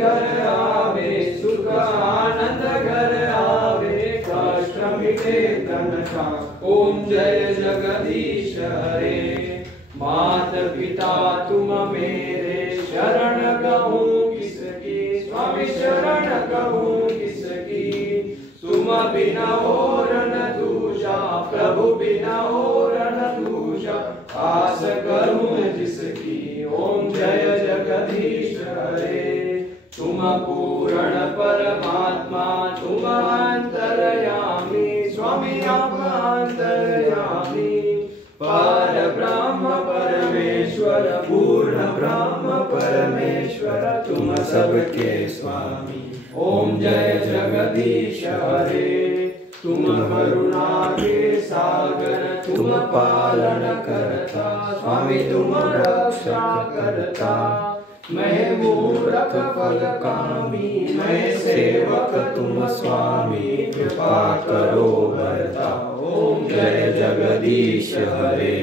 घर आवे, सुख आनंद घर आवे, कष्ट मिटे तन का। ओम जय जगदीश हरे। मात पिता तुम मेरे, शरण कहूँ किसकी, स्वामी शरण कहूँ किसकी। तुम बिना और न दूजा, प्रभु बिना और न दूजा, आस करूँ जिसकी। ओम जय जगदीश हरे। तुम पूर्ण परमात्मा, तुम अंतर्यामी, स्वामी आप अंतर्यामी। पर ब्रह्म परमेश्वर, पूर्ण ब्रह्म परमेश्वर, तुम सबके स्वामी। ओम जय जगदीश हरे। तुम करुणा के सागर, तुम पालन करता, स्वामी तुम रक्षा करता। मैं मूर्ख फल कामी, मैं सेवक तुम स्वामी, कृपा करो बरता। ओम जय जगदीश हरे।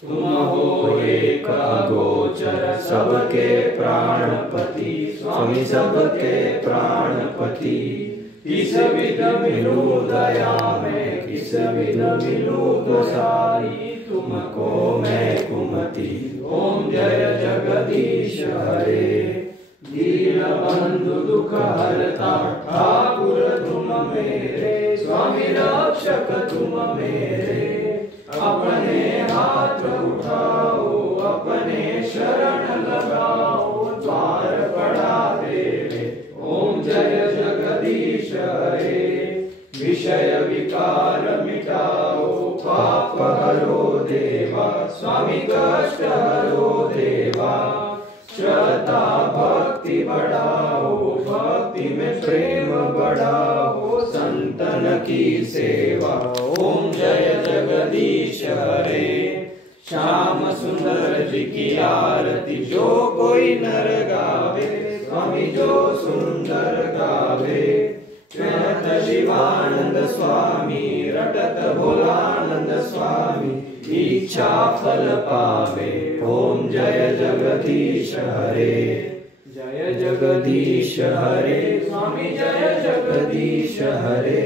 तुम हो एक अगोचर, सबके प्राणपति, स्वामी सबके प्राणपति। किस विध मिलूं दया में, किस विध मिलूं गोसाई, तुमको मैं कुमति। ओम जय जगदीश हरे। दीन बंधु दुख हरता, ठाकुर तुम मेरे, स्वामी रक्षक तुम मेरे। अपने हाथ उठाओ, अपने शरण लगाओ, द्वार पड़ा तेरे। ओम जय जगदीश हरे। विषय विकार मिटाओ, पाप हरो देवा, स्वामी कष्ट हरो देवा। श्रद्धा भक्ति बढ़ाओ, भक्ति में प्रेम बढ़ाओ, संतन की सेवा। ओम जय जगदीश हरे। श्याम सुंदर जी की आरती जो कोई नर गावे, स्वामी जो सुंदर गावे। कहत शिवानंद स्वामी, रटत भोलानंद स्वामी, इच्छा फल पावे। ओम जय जगदीश हरे। जय जगदीश हरे, स्वामी जय जगदीश हरे।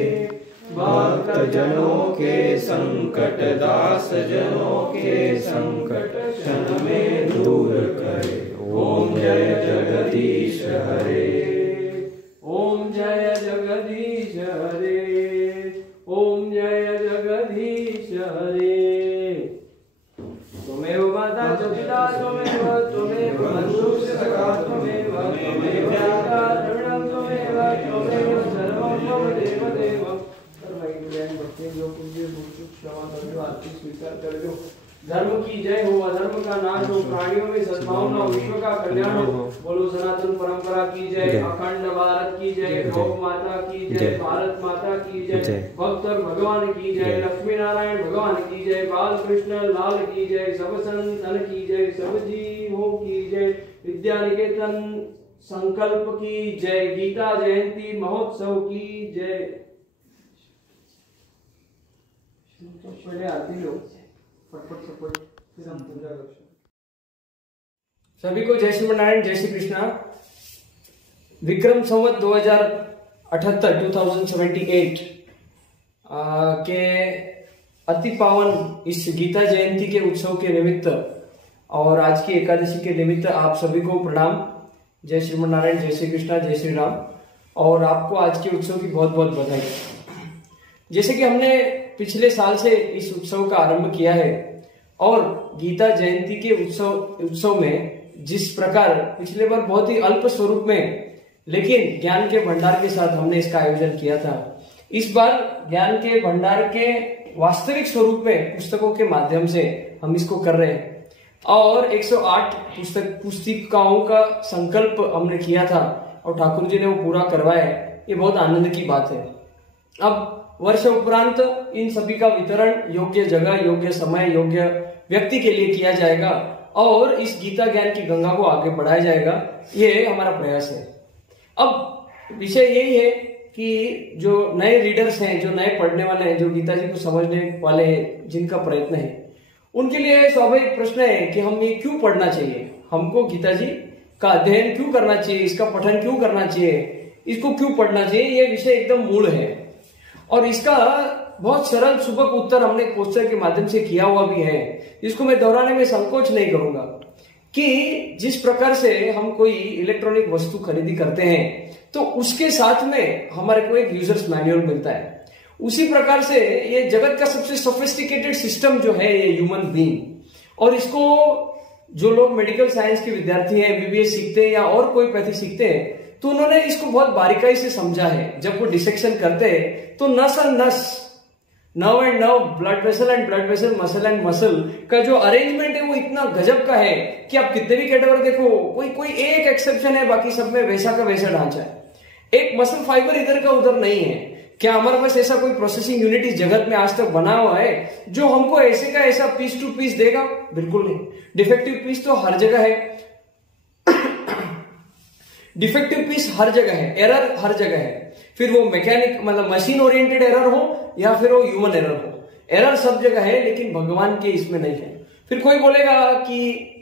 भक्त जनों के संकट, दास जनों के संकट, क्षण में दूर करे। ओम जय जगदीश हरे। ओम जय जगदीश हरे। ओम जय जगदीश हरे। त्वमेव माता च पिता त्वमेव बन्धुश्च सखा त्वमेव भ्राता द्रविणं त्वमेव सर्वं मम देवदेव। स्वीकार कर लो। धर्म की जय हो, अधर्म का नाश हो, प्राणियों में सद्भावना, विश्व का कल्याण हो। बोलो सनातन परंपरा की जय, अखंड भारत की जय, गौ माता की जय, भारत माता की जय, भक्त भगवान की जय, लक्ष्मी नारायण भगवान की जय, बाल कृष्ण लाल की जय, सब संतन की जय, सब जीवों की जय, विद्या निकेतन संकल्प की जय, गीता जयंती महोत्सव की जय। पहले आरती लो, फटफट फटफट, फिर हम पूजा करें। सभी को जय श्री नारायण, जय श्री कृष्णा। विक्रम संवत 2078 2078 के अति पावन इस गीता जयंती के उत्सव के निमित्त और आज की एकादशी के निमित्त आप सभी को प्रणाम। जय श्रीमन नारायण, जय श्री कृष्णा, जय श्री राम। और आपको आज के उत्सव की बहुत बहुत बधाई। जैसे कि हमने पिछले साल से इस उत्सव का आरंभ किया है और गीता जयंती के उत्सव में जिस प्रकार पिछले बार बहुत ही अल्प स्वरूप में लेकिन ज्ञान के भंडार के साथ हमने इसका आयोजन किया था, इस बार ज्ञान के भंडार के वास्तविक स्वरूप में पुस्तकों के माध्यम से हम इसको कर रहे हैं और 108 पुस्तिकाओं का संकल्प हमने किया था और ठाकुर जी ने वो पूरा करवाया है। ये बहुत आनंद की बात है। अब वर्ष उपरांत इन सभी का वितरण योग्य जगह, योग्य समय, योग्य व्यक्ति के लिए किया जाएगा और इस गीता ज्ञान की गंगा को आगे बढ़ाया जाएगा। ये हमारा प्रयास है। अब विषय यही है कि जो नए रीडर्स हैं, जो नए पढ़ने वाले हैं, जो गीता जी को समझने वाले हैं, जिनका प्रयत्न है, उनके लिए स्वाभाविक प्रश्न है कि हम ये क्यों पढ़ना चाहिए, हमको गीता जी का अध्ययन क्यों करना चाहिए, इसका पठन क्यों करना चाहिए, इसको क्यों पढ़ना चाहिए, ये विषय एकदम मूल है। और इसका बहुत सरल सुबक उत्तर हमने पोस्टर के माध्यम से किया हुआ भी है, जिसको मैं दोहराने में संकोच नहीं करूंगा कि जिस प्रकार से हम कोई इलेक्ट्रॉनिक वस्तु खरीदी करते हैं तो उसके साथ में हमारे को एक यूजर्स मैनुअल मिलता है, उसी प्रकार से ये जगत का सबसे सोफिस्टिकेटेड सिस्टम जो है ये ह्यूमन बीइंग, और इसको जो लोग मेडिकल साइंस के विद्यार्थी हैं, एमबीबीएस सीखते हैं या और कोई पैथी सीखते हैं, तो उन्होंने इसको बहुत बारीकाई से समझा है। जब वो डिसेक्शन करते हैं तो नस और नस, nerve and nerve, blood vessel and blood vessel, muscle and muscle का जो अरेंजमेंट है वो इतना गजब का है कि आप कितने भी कैटेगरी देखो, कोई एक एक्सेप्शन है, बाकी सब में वैसा का वैसा ढांचा है। एक मसल फाइबर इधर का उधर नहीं है। क्या हमारे पास ऐसा कोई प्रोसेसिंग यूनिट इस जगत में आज तक बना हुआ है जो हमको ऐसे का ऐसा पीस टू पीस देगा? बिल्कुल नहीं। डिफेक्टिव पीस तो हर जगह है, डिफेक्टिव पीस हर जगह है, एरर हर जगह है, फिर वो मैकेनिक मतलब मशीन ओरिएंटेड एरर हो या फिर वो ह्यूमन एरर हो, एरर सब जगह है, लेकिन भगवान के इसमें नहीं है। फिर कोई बोलेगा कि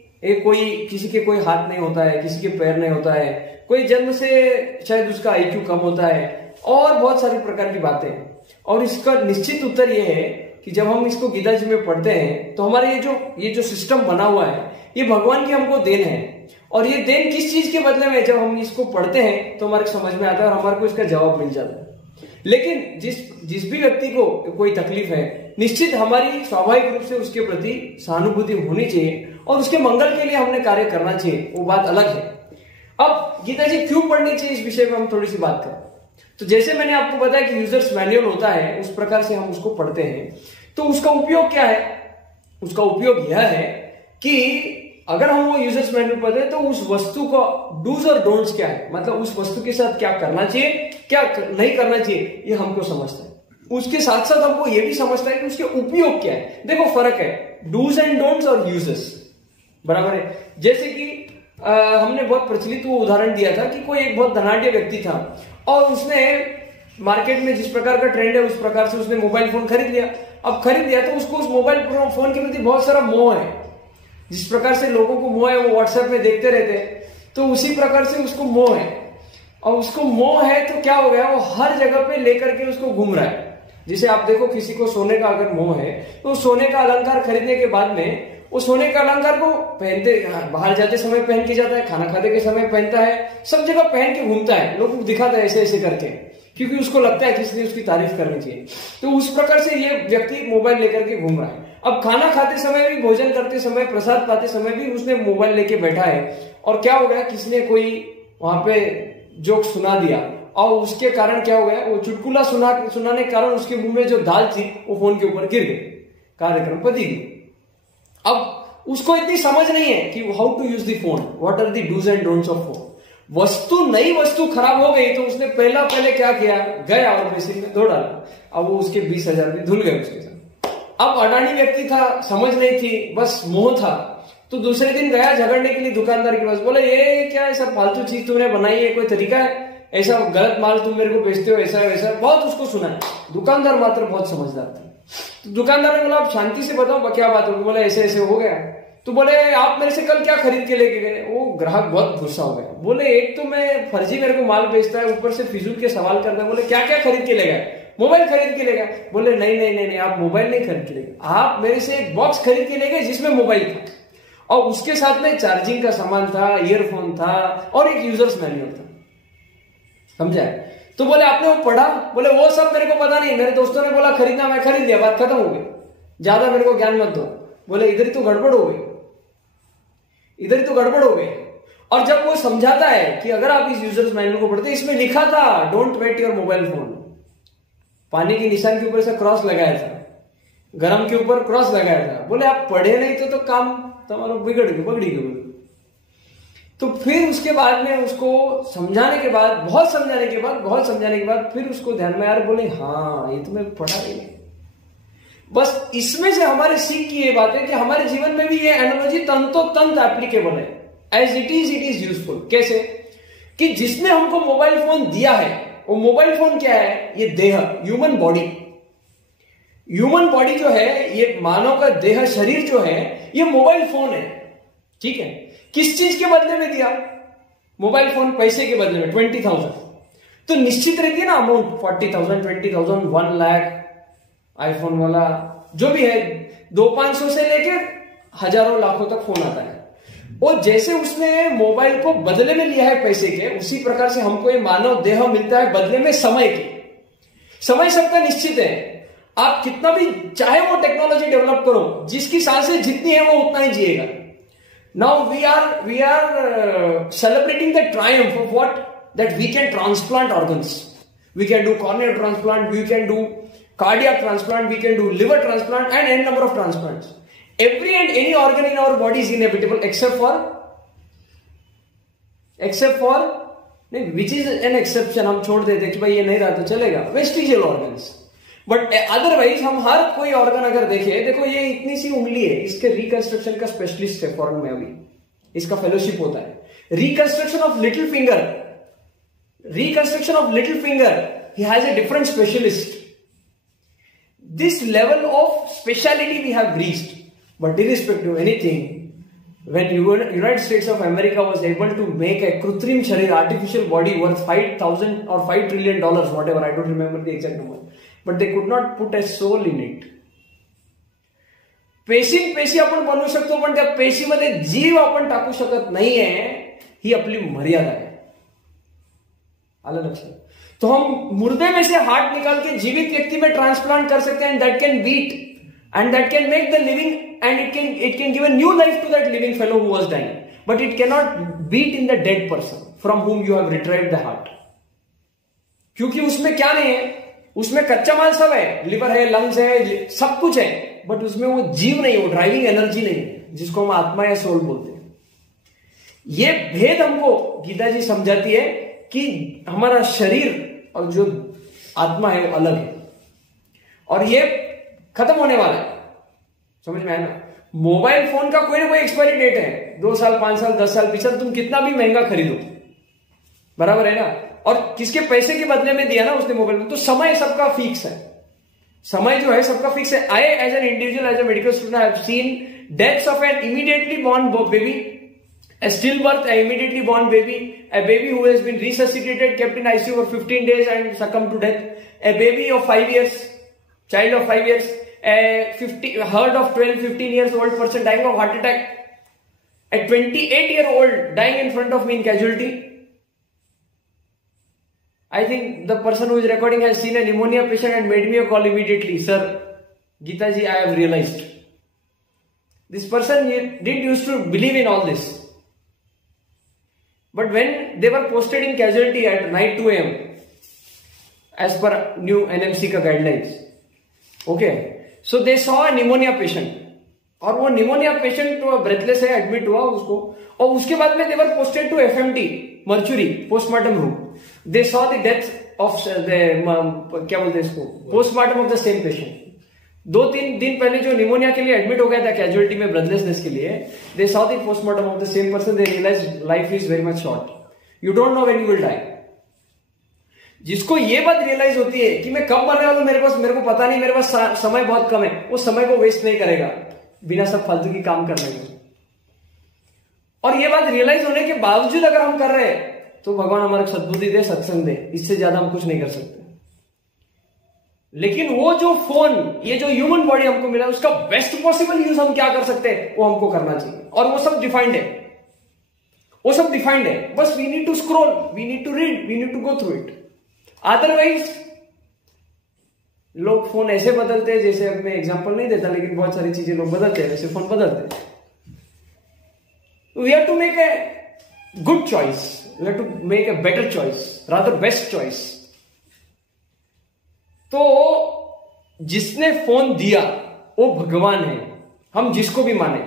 कोई किसी के कोई हाथ नहीं होता है, किसी के पैर नहीं होता है, कोई जन्म से शायद उसका आईक्यू कम होता है, और बहुत सारी प्रकार की बातें। और इसका निश्चित उत्तर यह है कि जब हम इसको गीता जी में पढ़ते हैं तो हमारे ये जो सिस्टम बना हुआ है ये भगवान की हमको देन है। और ये देन किस चीज के बदले में, जब हम इसको पढ़ते हैं तो हमारे समझ में आता है और हमारे को इसका जवाब मिल जाता है। लेकिन जिस भी व्यक्ति को कोई तकलीफ है, निश्चित हमारी स्वाभाविक रूप से उसके प्रति सहानुभूति होनी चाहिए और उसके मंगल के लिए हमने कार्य करना चाहिए, वो बात अलग है। अब गीता जी क्यों पढ़नी चाहिए, इस विषय में हम थोड़ी सी बात करें। तो जैसे मैंने आपको बताया कि यूजर्स मैनुअल होता है, उस प्रकार से हम उसको पढ़ते हैं। तो उसका उपयोग क्या है? उसका उपयोग यह है कि अगर हम वो यूजर्स मैनुअल पढ़ते हैं तो उस वस्तु का डूज और डोंट्स क्या है, मतलब उस वस्तु के साथ क्या करना चाहिए, क्या नहीं करना चाहिए, ये हमको समझता है। उसके साथ साथ हमको ये भी समझता है कि उसके उपयोग क्या है। देखो फर्क है डूज एंड डोंट्स और यूजर्स, बराबर है। जैसे कि हमने बहुत प्रचलित वो उदाहरण दिया था कि कोई एक बहुत धनाढ्य व्यक्ति था और उसने मार्केट में जिस प्रकार का ट्रेंड है उस प्रकार से उसने मोबाइल फोन खरीद लिया। अब खरीद लिया तो उसको उस मोबाइल फोन के प्रति बहुत सारा मोह है। जिस प्रकार से लोगों को मोह है, वो व्हाट्सएप में देखते रहते हैं, तो उसी प्रकार से उसको मोह है। और उसको मोह है तो क्या हो गया, वो हर जगह पे लेकर के उसको घूम रहा है। जैसे आप देखो किसी को सोने का अगर मोह है तो सोने का अलंकार खरीदने के बाद में वो सोने का अलंकार को पहनते, बाहर जाते समय पहन के जाता है, खाना खाते के समय पहनता है, सब जगह पहन के घूमता है, लोगों को दिखाता है ऐसे ऐसे करके, क्योंकि उसको लगता है कि इसलिए उसकी तारीफ करनी चाहिए। तो उस प्रकार से ये व्यक्ति मोबाइल लेकर के घूम रहा है। अब खाना खाते समय भी, भोजन करते समय, प्रसाद पाते समय भी उसने मोबाइल लेके बैठा है। और क्या हो गया, किसी ने कोई वहां पे जोक सुना दिया और उसके कारण क्या हो गया, वो चुटकुला सुनाने के कारण उसके मुंह में जो दाल थी वो फोन के ऊपर गिर गई, कार्यक्रम पती गई। अब उसको इतनी समझ नहीं है कि how to use the phone, what are the dos and don'ts of phone. वस्तु, नई वस्तु खराब हो गई तो उसने पहले क्या किया, गया और बेसिन में धो डाला। अब वो उसके 20,000 भी धुल गए उसके साथ। अब अडानी व्यक्ति था, समझ नहीं थी, बस मोह था, तो दूसरे दिन गया झगड़ने के लिए दुकानदार के पास, बोले ये क्या ऐसा फालतू चीज तुमने बनाई है, कोई तरीका है, ऐसा गलत माल तुम मेरे को बेचते हो, ऐसा वैसा बहुत उसको सुना है। दुकानदार मात्र बहुत समझदार था। तो दुकानदार ने बोला आप शांति से बताओ क्या बात होगी। बोले ऐसे ऐसे हो गया। तो बोले आप मेरे से कल क्या खरीद के लेके गए। वो ग्राहक बहुत गुस्सा हो गया, बोले एक तो मैं फर्जी मेरे को माल बेचता है, ऊपर से फिजूल के सवाल करता है। बोले क्या क्या खरीद के ले गए। मोबाइल खरीद के ले गए। बोले नहीं नहीं नहीं नहीं, आप मोबाइल नहीं खरीद के ले गए, आप मेरे से एक बॉक्स खरीद के ले गए जिसमें मोबाइल था और उसके साथ में चार्जिंग का सामान था, ईयरफोन था और एक यूजर्स मैनुअल था। समझा? तो बोले आपने वो पढ़ा। बोले वो सब मेरे को पता नहीं, मेरे दोस्तों ने बोला खरीदना, मैं खरीद लिया, बात खत्म हो गई, ज्यादा मेरे को ज्ञान मत दो। बोले इधर ही तो गड़बड़ हो गई, इधर ही तो गड़बड़ हो गई। और जब वो समझाता है कि अगर आप इस यूजर्स मैनुअल को पढ़ते, इसमें लिखा था don't wet your mobile phone, पानी के निशान के ऊपर ऐसा क्रॉस लगाया था, गरम के ऊपर क्रॉस लगाया था। बोले आप पढ़े नहीं तो काम तुम्हारा बगड़ी गई। तो फिर उसके बाद में उसको समझाने के बाद, बहुत समझाने के बाद फिर उसको ध्यान में यार बोले हाँ ये तो मैं पढ़ा ही नहीं। बस इसमें से हमारे सीख की ये बात है कि हमारे जीवन में भी ये एनालॉजी तंतोतंत एप्लीकेबल है, एज इट इज यूजफुल। कैसे कि जिसने हमको मोबाइल फोन दिया है, वो मोबाइल फोन क्या है, ये देह, ह्यूमन बॉडी जो है, ये मानव का देह, शरीर जो है, ये मोबाइल फोन है। ठीक है, किस चीज के बदले में दिया, मोबाइल फोन पैसे के बदले में 20,000, तो निश्चित रहती है ना अमाउंट 40,000, 20,000, 1 लाख। आईफोन वाला जो भी है 200-500 से लेकर हजारों लाखों तक फोन आता है। और जैसे उसने मोबाइल को बदले में लिया है पैसे के, उसी प्रकार से हमको ये मानव देह मिलता है बदले में समय के। समय सबका निश्चित है, आप कितना भी चाहे वो टेक्नोलॉजी डेवलप करो, जिसकी सांसें जितनी है वो उतना ही जिएगा। Now we are celebrating the triumph of what, that we can transplant organs, we can do corneal transplant, we can do cardiac transplant, we can do liver transplant and n number of transplants. Every and any organ in our body is inhabitable except for which is an exception, हम छोड़ देते कि भाई ये नहीं रहा तो चलेगा, वेस्टिजियल ऑर्गन्स। बट अदरवाइज हम हर कोई ऑर्गन अगर देखे, देखो ये इतनी सी उंगली है, इसके रिकंस्ट्रक्शन का स्पेशलिस्ट है फॉरेन में, अभी इसका फेलोशिप होता है। Reconstruction of little finger, he has a different specialist. This level of speciality we have reached, but irrespective of anything, when United States of America was able to make a कृत्रिम शरीर, artificial body worth 5,000 or $5 trillion, whatever, I don't remember the exact number, but they could not put a soul in it. पेशी आपण बनवू शकतो, पण त्या पेशीमध्ये जीव आपण टाकू शकत नाहीये, ही आपली मर्यादा आहे। आलं लक्षात? तो हम मुर्दे में से हार्ट निकाल के जीवित व्यक्ति में ट्रांसप्लांट कर सकते हैं, and that can beat and that can make the living, and it can give a new life to that living fellow who was dying, but it can not beat in the dead person from whom you have retrieved the heart. क्योंकि उसमें क्या नहीं है, उसमें कच्चा माल सब है, liver है, लंग्स है, सब कुछ है, बट उसमें वो जीव नहीं, वो ड्राइविंग एनर्जी नहीं है, जिसको हम आत्मा या सोल बोलते हैं। ये भेद हमको गीता जी समझाती है कि हमारा शरीर और जो आत्मा है वो अलग है, और ये खत्म होने वाला है। समझ में आया ना? मोबाइल फोन का कोई ना कोई एक्सपायरी डेट है, 2 साल, 5 साल, 10 साल पीछे तुम कितना भी महंगा खरीदो, बराबर है ना? और किसके पैसे के बदले में दिया ना उसने मोबाइल में, तो समय सबका फिक्स है, समय जो है सबका फिक्स है। I as an individual, as a medical student, I have seen deaths of an immediately born baby, a stillbirth, a immediately born baby, a baby who has been resuscitated, kept in ICU for 15 days and succumbed to death, a baby of 5 years, child of 5 years, a herd of 12-15 years old person dying of heart attack, a 28-year-old dying in front of me in casualty. I think the person who is recording has seen a pneumonia patient and made me a call immediately. Sir, Geeta ji, I have realized. This person didn't used to believe in all this. But when they were posted in casualty at night 2 AM, as per new NMC का guidelines, okay, so they saw a pneumonia patient, और वो pneumonia patient तो breathless है, admit हुआ उसको, और उसके बाद में they were posted to FMT, mortuary, postmortem room. They saw the death of the क्या बोलते हैं इसको, postmortem of the same patient. 2-3 दिन पहले जो निमोनिया के लिए एडमिट हो गया था कैजुअलिटी में ब्रेथलेसनेस के लिए, they saw the postmortem of the same person, they realise life is very much short, you don't know when you will die. जिसको ये बात रियलाइज होती है कि मैं कब मरने वाला हूं, मेरे को पता नहीं, मेरे पास समय बहुत कम है, वो समय को वेस्ट नहीं करेगा बिना सब फालतू की काम करने में। और ये बात रियलाइज होने के बावजूद अगर हम कर रहे हैं तो भगवान हमारे सद्बुद्धि दे, सत्संग दे, इससे ज्यादा हम कुछ नहीं कर सकते। लेकिन वो जो फोन, ये जो ह्यूमन बॉडी हमको मिला, उसका बेस्ट पॉसिबल यूज हम क्या कर सकते हैं वो हमको करना चाहिए, और वो सब डिफाइंड है, वो सब डिफाइंड है। बस we need to scroll, we need to read, we need to go through it. Otherwise लोग फोन ऐसे बदलते हैं, जैसे अब मैं एग्जांपल नहीं देता, लेकिन बहुत सारी चीजें लोग बदलते हैं, वैसे फोन बदलते हैं। We have to make a good choice, we have to make a better choice, rather best choice. तो जिसने फोन दिया वो भगवान है। हम जिसको भी माने,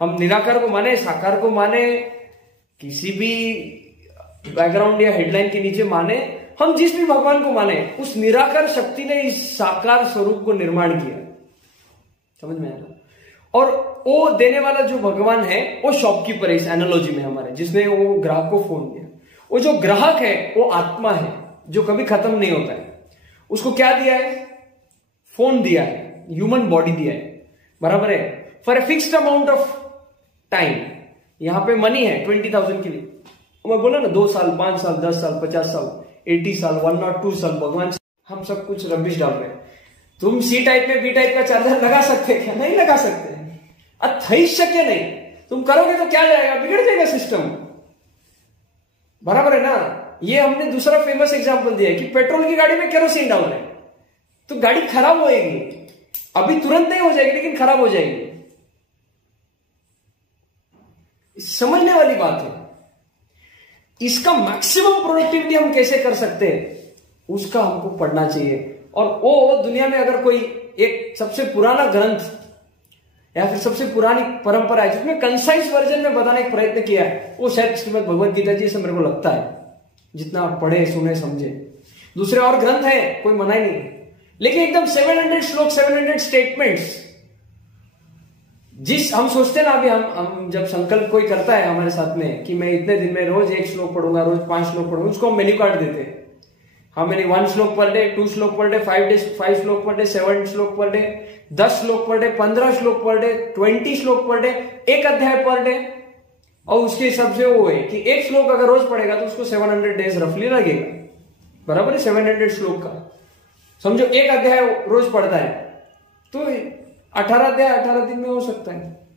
हम निराकार को माने, साकार को माने, किसी भी बैकग्राउंड या हेडलाइन के नीचे माने, हम जिस भी भगवान को माने, उस निराकार शक्ति ने इस साकार स्वरूप को निर्माण किया। समझ में आया? और वो देने वाला जो भगवान है वो शॉपकीपर है इस एनालॉजी में हमारे, जिसने वो ग्राहक को फोन दिया। वो जो ग्राहक है वो आत्मा है जो कभी खत्म नहीं होता है। उसको क्या दिया है? फोन दिया है, ह्यूमन बॉडी दिया है, बराबर है, for a fixed amount of time. यहां पे मनी है 20,000 के लिए, मैं बोला ना 2 साल 5 साल 10 साल 50 साल 80 साल 102 साल भगवान हम सब कुछ रबिश डाल रहे हैं। तुम सी टाइप में बी टाइप का चार्जर लगा सकते क्या? नहीं लगा सकते। अथई शक्य नहीं। तुम करोगे तो क्या जाएगा, बिगड़ जाएगा सिस्टम। बराबर है ना। ये हमने दूसरा फेमस एग्जांपल दिया है कि पेट्रोल की गाड़ी में केरोसिन डाल रहे तो गाड़ी खराब होएगी। अभी तुरंत नहीं हो जाएगी लेकिन खराब हो जाएगी। समझने वाली बात है। इसका मैक्सिमम प्रोडक्टिविटी हम कैसे कर सकते हैं उसका हमको पढ़ना चाहिए। और वो दुनिया में अगर कोई एक सबसे पुराना ग्रंथ या फिर सबसे पुरानी परंपरा है जिसमें कंसाइज वर्जन में बताने का प्रयत्न किया है वो शायद श्रीमद् भगवद गीता जी से मेरे को लगता है, जितना आप पढ़े सुने समझे। दूसरे और ग्रंथ है कोई मना ही नहीं, लेकिन एकदम 700 श्लोक 700 स्टेटमेंट्स। जिस हम सोचते हैं ना, अभी हम जब संकल्प कोई करता है हमारे साथ में कि मैं इतने दिन में रोज 1 श्लोक पढ़ूंगा, रोज 5 श्लोक पढ़ूंगा, उसको हम मेन्यू कार्ड देते हैं। हाँ मैंने 1 श्लोक पर डे, 2 श्लोक पर डे, 5 श्लोक पर डे, 7 श्लोक पर डे, 10 श्लोक पर डे, 15 श्लोक पर डे, 20 श्लोक पर डे, 1 अध्याय पर डे। और उसके हिसाब से वो है कि 1 श्लोक अगर रोज पढ़ेगा तो उसको 700 डेज रफली लगेगा। बराबर है 700 श्लोक का। समझो 1 अध्याय रोज पढ़ता है तो 18 अध्याय 18 दिन में हो सकता है।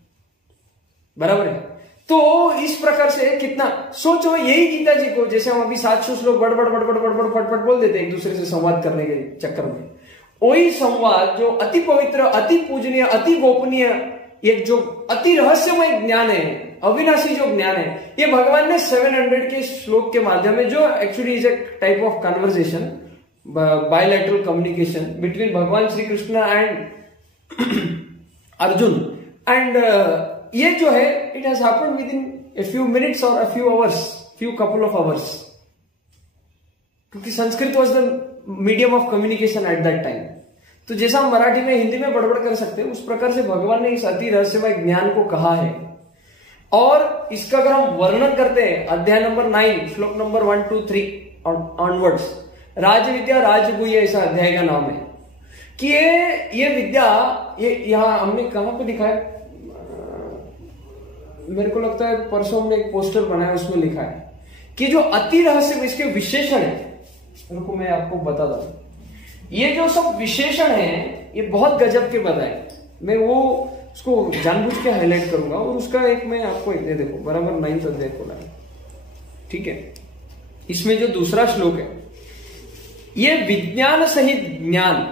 बराबर है। तो इस प्रकार से कितना सोचो, यही गीता जी को जैसे हम अभी 700 श्लोक बड़बड़ फटफट बोल देते हैं एक दूसरे से संवाद करने के चक्कर में, वही संवाद जो अति पवित्र, अति पूजनीय, अति गोपनीय, एक जो अति रहस्यमय ज्ञान है, अविनाशी जो ज्ञान है, ये भगवान ने 700 के श्लोक के माध्यम में, जो actually is a type of conversation, bilateral communication between भगवान श्री कृष्ण एंड अर्जुन। एंड ये जो है it has happened with in a few minutes और a few hours, few couple of hours, क्योंकि Sanskrit was the medium of communication at that time. तो जैसा हम मराठी में हिंदी में बड़बड़ कर सकते हैं उस प्रकार से भगवान ने इस अति रहस्यमय ज्ञान को कहा है। और इसका अगर हम वर्णन करते हैं अध्याय नंबर 9 श्लोक नंबर 1 2 3 ऑनवर्ड्स, राज विद्या राजगुह्य ऐसा अध्याय का नाम है कि ये विद्या, ये यहां हमने कहां पे लिखा है, मेरे को लगता है परसों हमने एक पोस्टर बनाया उसमें लिखा है कि जो अति रहस्य इसके विशेषण है, उनको मैं आपको बता दूं। ये जो सब विशेषण है ये बहुत गजब के बताए, मैं वो उसको जानबूझ के हाईलाइट करूंगा। और उसका एक मैं आपको एक दे देखो, बराबर 9 अध्याय खोला है, ठीक है। इसमें जो दूसरा श्लोक है, ये विज्ञान सहित ज्ञान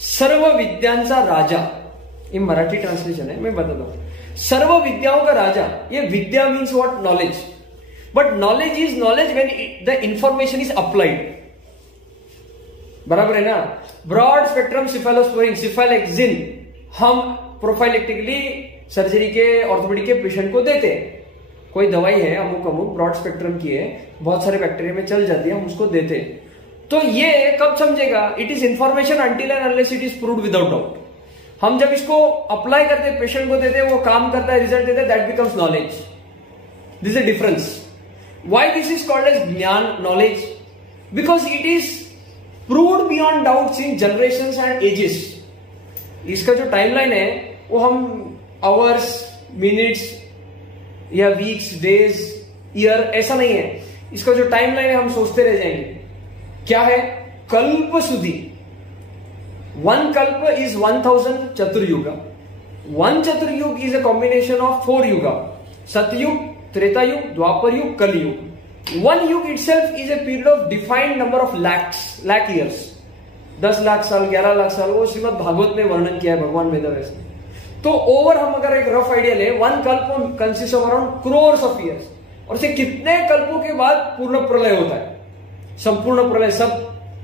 सर्व विद्यांचा राजा, ये मराठी ट्रांसलेशन है, मैं बताता हूं। सर्व विद्याओं का राजा, ये विद्या means what, knowledge, but knowledge is knowledge when the information is applied. बराबर है ना। ब्रॉड स्पेक्ट्रम सिफेलोस्पोरिन, सिफेलेक्सिन हम प्रोफाइलेक्टिकली सर्जरी के, ऑर्थोपेडिक के पेशेंट को देते हैं। कोई दवाई है अमुक ब्रॉड स्पेक्ट्रम की है, बहुत सारे बैक्टीरिया में चल जाती है, हम उसको देते हैं। तो ये कब समझेगा, it is information until and unless it is proved without doubt. हम जब इसको अप्लाई करते हैं, पेशेंट को देते हैं, वो काम करता है, रिजल्ट देता है, that becomes knowledge. This is a difference. Why this is called as gyan, knowledge? Because it is proved beyond doubts in generations and ages. इसका जो टाइमलाइन है वो हम आवर्स, मिनट्स या वीक्स, डेज, ईयर ऐसा नहीं है। इसका जो टाइमलाइन है हम सोचते रह जाएंगे। क्या है? कल्प सुधी। 1 kalpa is 1000 chaturyuga. 1 chaturyug is a combination of 4 yuga, Satyuga, Treta युग, द्वापर युग, कलयुग। 1 युग itself is a period of defined number of lakh years। 10 lakh साल, 11 लाख साल, वो श्रीमद् भागवत में वर्णन किया है भगवान वेदव्यास ने। तो ओवर हम अगर एक रफ आइडिया ले, 1 कल्प consist of around crores of years। और से कितने कल्पों के बाद पूर्ण प्रलय होता है, संपूर्ण प्रलय, सब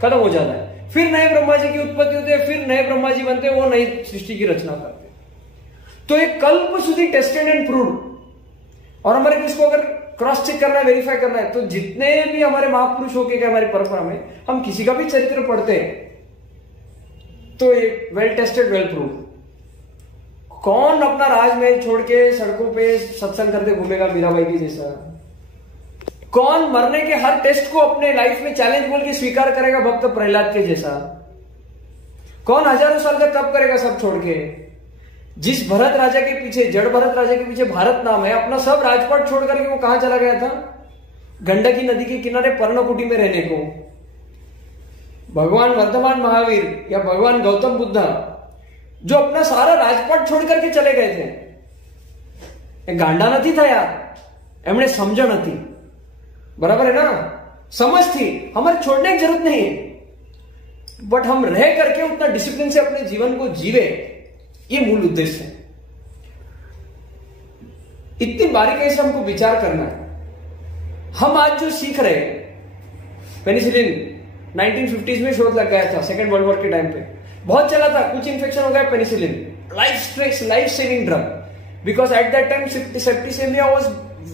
खत्म हो जाता है। फिर नए ब्रह्मा जी की उत्पत्ति होती है, फिर नए ब्रह्मा जी बनते हैं, वो नई सृष्टि की रचना करते हैं। तो एक कल्प सुधी टेस्टेड एंड प्रूव्ड। और हमारे इसको अगर क्रॉस चेक करना है, वेरीफाई करना है, तो जितने भी हमारे महापुरुष होके गए हमारी परंपरा में, हम किसी का भी चरित्र पढ़ते हैं तो ये वेल टेस्टेड, वेल प्रूव्ड। कौन अपना राजमहल छोड़ के सड़कों पे सत्संग करते घूमेगा मीराबाई की जैसा? कौन मरने के हर टेस्ट को अपने लाइफ में चैलेंज बोल के स्वीकार करेगा भक्त प्रहलाद के जैसा? कौन हजारों साल का तप करेगा सब छोड़ के? जिस भरत राजा के पीछे, जड़ भरत राजा के पीछे भारत नाम है, अपना सब राजपाट छोड़ करके वो कहां चला गया था? गंडकी नदी के किनारे पर्णकुटी में रहने को, भगवान वर्धमान महावीर या भगवान गौतम बुद्ध जो अपना सारा राजपाट छोड़ करके चले गए थे, गांडा नहीं था यार, एमने समझा नहीं, बराबर है ना, समझ थी, हमारे छोड़ने की जरूरत नहीं है, बट हम रह करके उतना डिसिप्लिन से अपने जीवन को जीवे, ये मूल उद्देश्य है। इतनी बारीकी से हमको विचार करना है। हम आज जो सीख रहे हैं, पेनिसिलिन 1950s में शोध लग गया था, सेकेंड वर्ल्ड वॉर के टाइम पे बहुत चला था, कुछ इन्फेक्शन हो गया penicillin, life saving drug, because at that time septicaemia was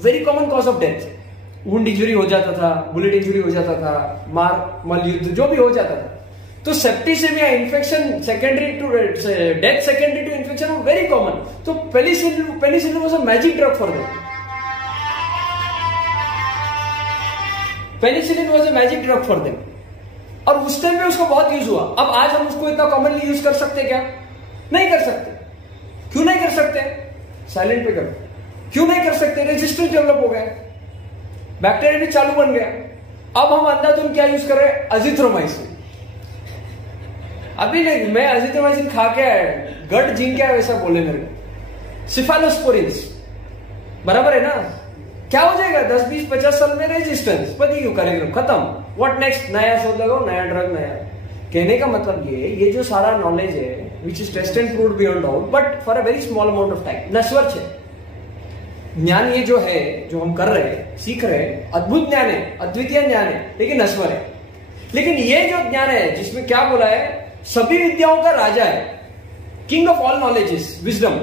very common cause of death. Wound injury हो जाता था, बुलेट इंजुरी हो जाता था, मल युद्ध जो भी हो जाता था, तो septicaemia infection secondary to death, secondary to infection very common. तो penicillin was a magic drug for them, penicillin was a magic drug for them, और उस टाइम में उसका बहुत यूज हुआ। अब आज हम उसको इतना कॉमनली यूज कर सकते क्या? नहीं कर सकते। क्यों नहीं कर सकते? साइलेंट पे करो। क्यों नहीं कर सकते? रेजिस्टेंस डेवलप हो गया, बैक्टीरिया भी चालू बन गया। अब हम अंधाधुन क्या यूज कर रहे हैं? अजिथ्रोमाइसिन। अभी नहीं, मैं अजिथ्रोमाइसिन खा के गट जिन क्या वैसा बोले मेरे को, सिफालोस्पोरिन्स, बराबर है ना, क्या हो जाएगा 10 20 50 साल में? रेजिस्टेंस, पति क्यों कार्यक्रम खत्म। What next? नया शोध लगाओ, नया ड्रग, नया। कहने का मतलब ये जो सारा नॉलेज है which is test and proved beyond doubt, but for a very small amount of time, नश्वर है ज्ञान। ये जो है, जो हम कर रहे हैं, सीख रहे हैं, अद्भुत ज्ञान है, अद्वितीय ज्ञान है, लेकिन नश्वर है। लेकिन ये जो ज्ञान है, जिसमें क्या बोला है, सभी विद्याओं का राजा है, king of all knowledges, wisdom,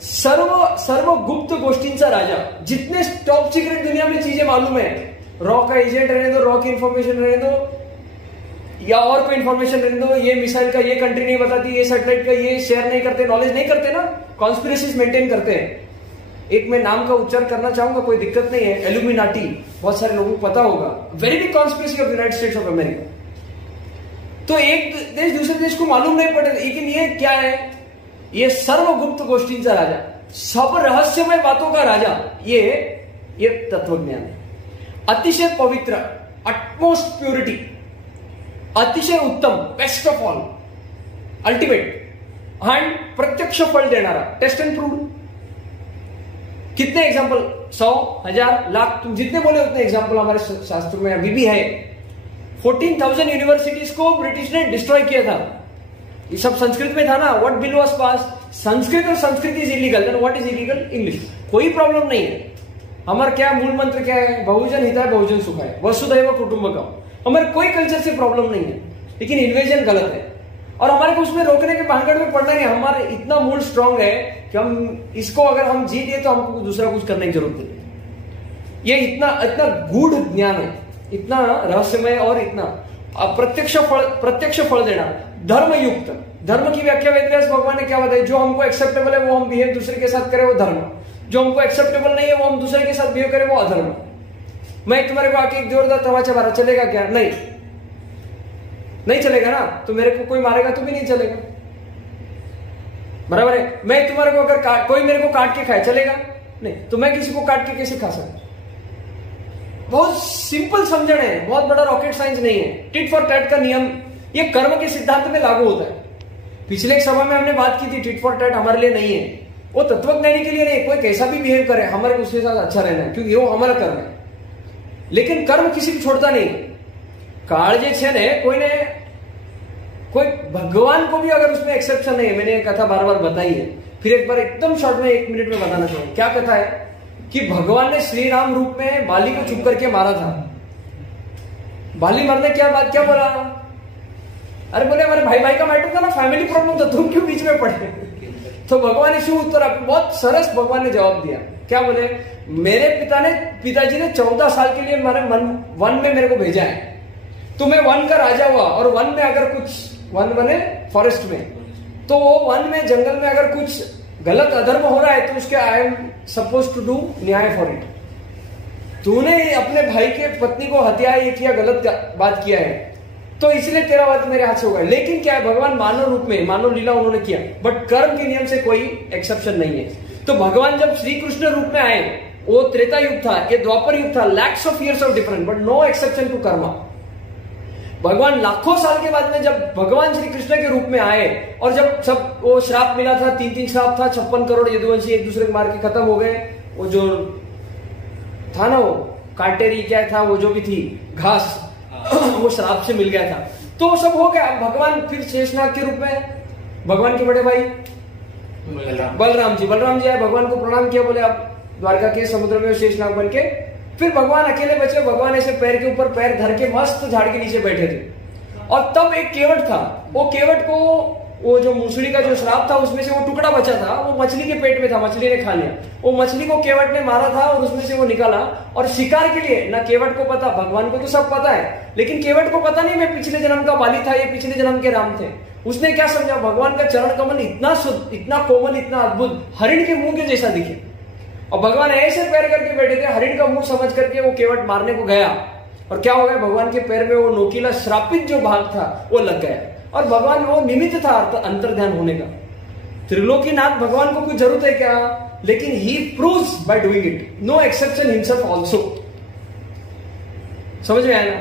सर्व गुप्त गोष्ठींचा राजा। जितने टॉप सीक्रेट दुनिया में चीजें मालूम है, रॉ का एजेंट रहने दो, रॉ की इंफॉर्मेशन रहने दो, या और कोई इंफॉर्मेशन रहने दो, ये मिसाइल का ये कंट्री नहीं बताती, ये सैटेलाइट का ये शेयर नहीं करते, नॉलेज नहीं करते ना, कॉन्स्पिरेसीज मेंटेन करते हैं। एक मैं नाम का उच्चारण करना चाहूंगा, कोई दिक्कत नहीं है, एल्यूमिनाटी, बहुत सारे लोगों को पता होगा, very big conspiracy of United states of America. तो एक देश दूसरे देश को मालूम नहीं पड़े, लेकिन ये क्या है? ये सर्वगुप्त गोष्ठींचा राजा, सब रहस्यमय बातों का राजा, ये तत्वज्ञान है। अतिशय पवित्र, अटमोस्ट प्योरिटी, अतिशय उत्तम, best of all, ultimate, and प्रत्यक्ष फल देनारा, टेस्ट एंड प्रूव्ड। कितने एग्जाम्पल, 100, 1000, लाख, तुम जितने बोले उतने एग्जाम्पल हमारे शास्त्र में अभी भी है। 14,000 यूनिवर्सिटीज को ब्रिटिश ने डिस्ट्रॉय किया था। ये सब संस्कृत में था ना, what bill was pass, Sanskrit और Sanskrit is illegal, then what is illegal? English. कोई प्रॉब्लम नहीं है। हमारा क्या मूल मंत्र क्या है? बहुजन हिताय बहुजन सुखाय, वसुधैव कुटुंबकम। हमारे कोई कल्चर से प्रॉब्लम नहीं है, लेकिन इन्वेजन गलत है, और हमारे को उसमें रोकने के भानगढ़ में पड़ना नहीं। हमारे इतना मूड स्ट्रांग है कि हम इसको अगर हम जीत दिए तो हमको दूसरा कुछ करने की जरूरत नहीं। ये इतना गूढ़ ज्ञान है, इतना रहस्यमय, और इतना प्रत्यक्ष फल देना, धर्मयुक्त। धर्म की व्याख्या वेदव्यास भगवान ने क्या बताई? जो हमको एक्सेप्टेबल है वो हम बिहेव दूसरे के साथ करें, वो धर्म। जो हमको एक्सेप्टेबल नहीं है वो हम दूसरे के साथ बिहेव करें, वो अधर्म। मैं तुम्हारे को आके एक जोरदार तमाचा मारा, चलेगा क्या? नहीं चलेगा ना। तो मेरे को कोई मारेगा तो भी नहीं चलेगा, बराबर है। मैं तुम्हारे को अगर कोई मेरे को काट के खाए, चलेगा? नहीं। तो मैं किसी को काट के कैसे खा सकता? बहुत सिंपल समझण है, बहुत बड़ा रॉकेट साइंस नहीं है। टिट फॉर टैट का नियम ये कर्म के सिद्धांत में लागू होता है। पिछले एक सभा में हमने बात की थी, टिट फॉर टैट हमारे लिए नहीं है, वो तत्वज्ञानी के लिए नहीं। कोई कैसा भी बिहेव करे, हमारे को उसके साथ अच्छा रहना है, क्योंकि वो हमारा कर्म है। लेकिन कर्म किसी को छोड़ता नहीं। काल जे छे ने कोई भगवान को भी अगर उसमें एक्सेप्शन नहीं है, मैंने कथा बार बार बताई है, फिर एक बार एकदम शॉर्ट में 1 मिनट में बताना चाहूंगा। क्या कथा है कि भगवान ने श्री राम रूप में बाली को चुप करके मारा था। बाली मरने क्या बोला? अरे बोले हमारे भाई का मैटर था ना, फैमिली प्रॉब्लम था, तुम क्यों बीच में पड़े? तो भगवान ने शू उत्तर आपको बहुत सरस भगवान ने जवाब दिया। क्या बोले? मेरे पिताजी ने 14 साल के लिए हमारे वन में मेरे को भेजा है, तो मैं वन का राजा हुआ, और वन में अगर कुछ, वन बने फॉरेस्ट में, तो वो वन में जंगल में अगर कुछ गलत अधर्म हो रहा है तो उसके I am suppose to do न्याय फॉर इट। तूने अपने भाई के पत्नी को हत्या ये किया, गलत बात किया है, तो इसलिए तेरा बात मेरे हाथ से होगा। लेकिन क्या है, भगवान मानव रूप में मानव लीला उन्होंने किया, बट कर्म के नियम से कोई एक्सेप्शन नहीं है। तो भगवान जब श्री कृष्ण रूप में आए वो त्रेता युग था, ये द्वापर युग था, lakhs of years of difference, but no exception to karma. भगवान लाखों साल के बाद में जब भगवान श्री कृष्ण के रूप में आए और जब सब वो श्राप मिला था, 3 श्राप था, 56 करोड़ यदुवंशी एक दूसरे को मार के खत्म हो गए, वो जो था ना वो काटेरी क्या था वो जो भी थी घास वो श्राप से मिल गया था, तो वो सब हो गया। भगवान फिर शेषनाग के रूप में, भगवान के बड़े भाई बलराम जी आए, भगवान को प्रणाम किया, बोले आप द्वारका के समुद्र में शेषनाग बन के। फिर भगवान अकेले बचे, भगवान ऐसे पैर के ऊपर पैर धर के मस्त झाड़ के नीचे बैठे थे। और तब एक केवट था, वो केवट को वो जो मूसड़ी का जो श्राप था उसमें से वो टुकड़ा बचा था, वो मछली के पेट में था, मछली ने खा लिया। वो मछली को केवट ने मारा था और उसमें से वो निकाला, और शिकार के लिए ना केवट को पता, भगवान को तो सब पता है, लेकिन केवट को पता नहीं मैं पिछले जन्म का बाली था, ये पिछले जन्म के राम थे। उसने क्या समझा, भगवान का चरण कमल इतना शुद्ध, इतना कोमल, इतना अद्भुत, हरिण के मुंह के जैसा दिखे, और भगवान ऐसे पैर करके बैठे थे, हरिण का मुंह समझ करके वो केवट मारने को गया, और क्या हो गया, भगवान के पैर में वो नोकीला श्रापित जो भाग था वो लग गया, और भगवान वो निमित्त था अंतर्ध्यान होने का। त्रिलोकीनाथ भगवान को कुछ जरूरत है क्या, लेकिन he proves by doing it, no exception himself also. समझ में आया ना,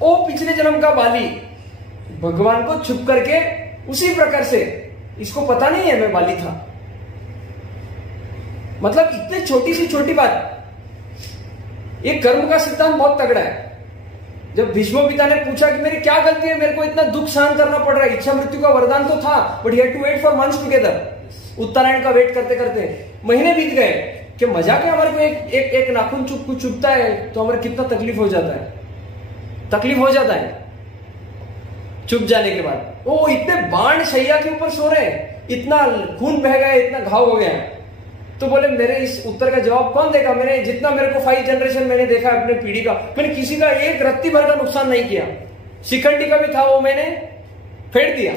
वो पिछले जन्म का बाली भगवान को छुप करके उसी प्रकार से, इसको पता नहीं है मैं बाली था, मतलब इतनी छोटी सी छोटी बात। ये कर्म का सिद्धांत बहुत तगड़ा है। जब भीष्म पिता ने पूछा कि मेरी क्या गलती है, मेरे को इतना दुख सहन करना पड़ रहा है, इच्छा मृत्यु का वरदान तो था, but he had to wait for months together. Uttarayan का वेट करते करते महीने बीत गए, कि मजाक है, हमारे को एक नाखून चुभता है तो हमारे कितना तकलीफ हो जाता है चुप जाने के बाद। वो इतने बाण शैया के ऊपर सो रहे हैं, इतना खून बह गया, इतना घाव हो गया, तो बोले मेरे इस उत्तर का जवाब कौन देगा। मैंने जितना मेरे को 5 जनरेशन मैंने देखा अपने पीढ़ी का, मैंने किसी का एक रत्ती भर का नुकसान नहीं किया, शिखंडी का भी था वो मैंने फेंक दिया,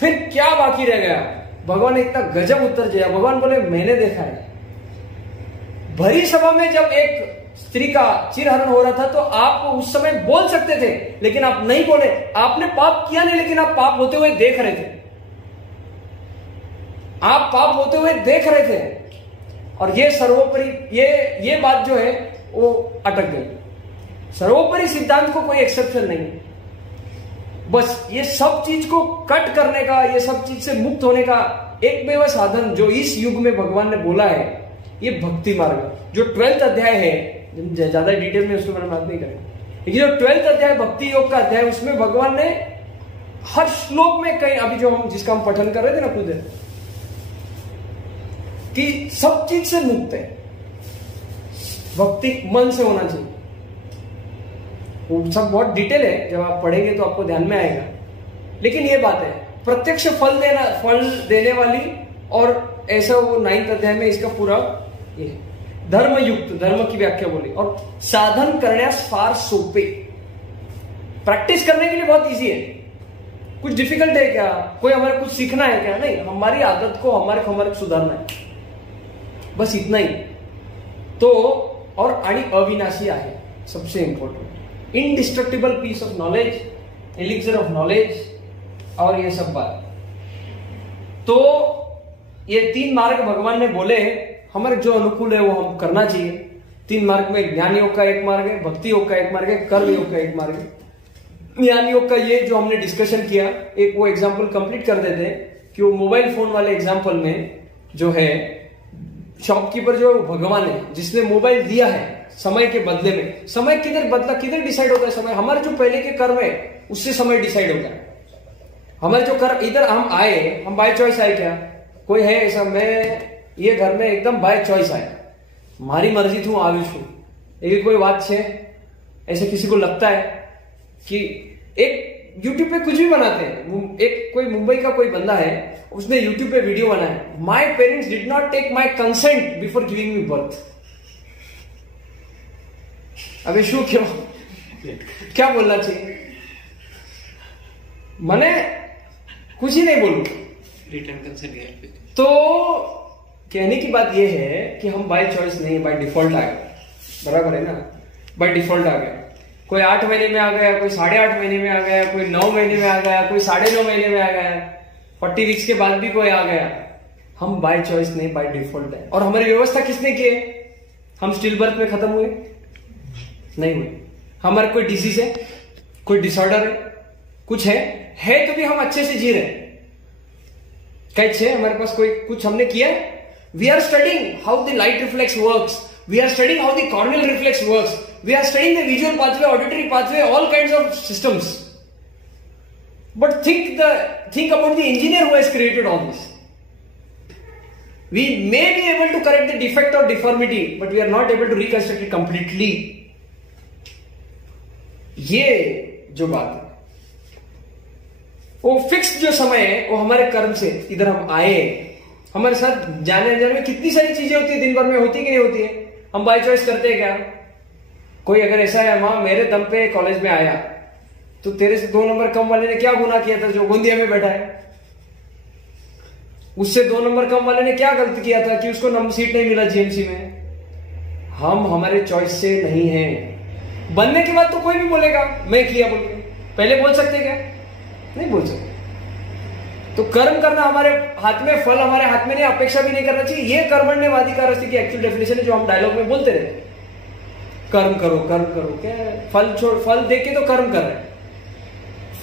फिर क्या बाकी रह गया। भगवान ने इतना गजब उत्तर दिया, भगवान बोले मैंने देखा है, भरी सभा में जब एक स्त्री का चिरहरण हो रहा था तो आप उस समय बोल सकते थे, लेकिन आप नहीं बोले, आपने पाप किया नहीं, लेकिन आप पाप होते हुए देख रहे थे, आप पाप होते हुए देख रहे थे। और ये सर्वोपरि ये बात जो है वो अटक गई। सर्वोपरि सिद्धांत को कोई एक्सेप्शन नहीं, बस ये सब चीज को कट करने का, ये सब चीज से मुक्त होने का एकमेव साधन जो इस युग में भगवान ने बोला है, ये भक्ति मार्ग, जो 12th अध्याय है, ज्यादा डिटेल में उसके बारे में बात नहीं करेंगे, लेकिन जो 12th अध्याय भक्ति योग का अध्याय, उसमें भगवान ने हर श्लोक में कहीं, अभी जो जिसका हम पठन कर रहे थे ना खुद, कि सब चीज से मुक्त है, भक्ति मन से होना चाहिए। वो सब बहुत डिटेल है, जब आप पढ़ेंगे तो आपको ध्यान में आएगा, लेकिन ये बात है प्रत्यक्ष फल देने वाली, और ऐसा वो 9th अध्याय में इसका पूरा ये धर्मयुक्त, धर्म की व्याख्या बोली, और साधन करण्यास फार सोपे, प्रैक्टिस करने के लिए बहुत इजी है। कुछ डिफिकल्ट है क्या, कोई हमारे कुछ सीखना है क्या, नहीं, हमारी आदत को हमारे सुधारना है, बस इतना ही। तो और आणि अविनाशी आहे, सबसे important, indestructible piece of knowledge, elixir of knowledge, और ये सब बात। तो ये 3 मार्ग भगवान ने बोले, हमारे जो अनुकूल है वो हम करना चाहिए। 3 मार्ग में ज्ञान योग का एक मार्ग है, भक्ति योग का एक मार्ग है, कर्म योग का एक मार्ग है। ज्ञान योग का ये जो हमने डिस्कशन किया, एक वो एग्जाम्पल कंप्लीट कर देते हैं कि वो मोबाइल फोन वाले एग्जाम्पल में जो है, शॉपकीपर जो भगवान है, जिसने मोबाइल दिया है समय के बदले में, समय किधर बदला, किधर डिसाइड होता है समय, हमारे जो पहले के कर्म है उससे समय डिसाइड होता है। हमारे जो कर्म, इधर हम आए, हम बाय चॉइस आए क्या, कोई है ऐसा, मैं ये घर में एकदम बाय चॉइस आया, मारी मर्जी थू आयु छू, ये कोई बात है। ऐसे किसी को लगता है कि एक यूट्यूब पे कुछ भी बनाते हैं, एक कोई मुंबई का कोई बंदा है, उसने यूट्यूब पे वीडियो बनाया, my parents did not take my consent before giving me birth. अबे शू क्यों, क्या बोलना चाहिए, मैंने कुछ ही नहीं बोलू, रिटर्न कंसेंट। तो कहने की बात यह है कि हम बाय चॉइस नहीं, बाय डिफॉल्ट आ गए, बराबर है ना, बाय डिफॉल्ट आ गए। कोई 8 महीने में आ गया, कोई 8.5 महीने में आ गया, कोई 9 महीने में आ गया, कोई 9.5 महीने में आ गया, 40 वीक्स के बाद भी कोई आ गया। हम बाय चॉइस नहीं, बाय डिफॉल्ट है। और हमारी व्यवस्था किसने की है, हम स्टिल बर्थ में खत्म हुए? नहीं हुए। हमारे कोई डिजीज है, कोई डिसऑर्डर है, कुछ है तो भी हम अच्छे से जी रहे हैं। कैसे हमारे पास कोई कुछ हमने किया है? We are studying how the light reflex works, we are studying how the corneal reflex works, we are studying the visual pathway, auditory pathway, all kinds of systems. But think about the engineer who has created all this. We may be able to correct the defect or deformity, but we are not able to reconstruct it completely. ये जो बात है, वो fix जो समय है, वो हमारे कर्म से इधर हम आए. हमारे साथ जाने अनजाने में कितनी सारी चीजें होती है, दिन भर में होती कि नहीं होती है. हम बाय चॉइस करते हैं क्या? कोई अगर ऐसा है, मां मेरे दम पे कॉलेज में आया, तो तेरे से 2 नंबर कम वाले ने क्या गुनाह किया था जो गोंदिया में बैठा है? उससे 2 नंबर कम वाले ने क्या गलत किया था कि उसको नंबर सीट नहीं मिला जीएमसी में? हम हमारे चॉइस से नहीं हैं. बनने के बाद तो कोई भी बोलेगा मैं किया बोल के. पहले बोल सकते क्या? नहीं बोल सकते. तो कर्म करना हमारे हाथ में, फल हमारे हाथ में नहीं, अपेक्षा भी नहीं करना चाहिए. ये कर्मण्यवाधिकारस्ति की एक्चुअल डेफिनेशन है जो हम डायलॉग में बोलते रहते. कर्म करो, कर्म करो, क्या फल छोड़, फल देके तो कर्म कर रहे हैं.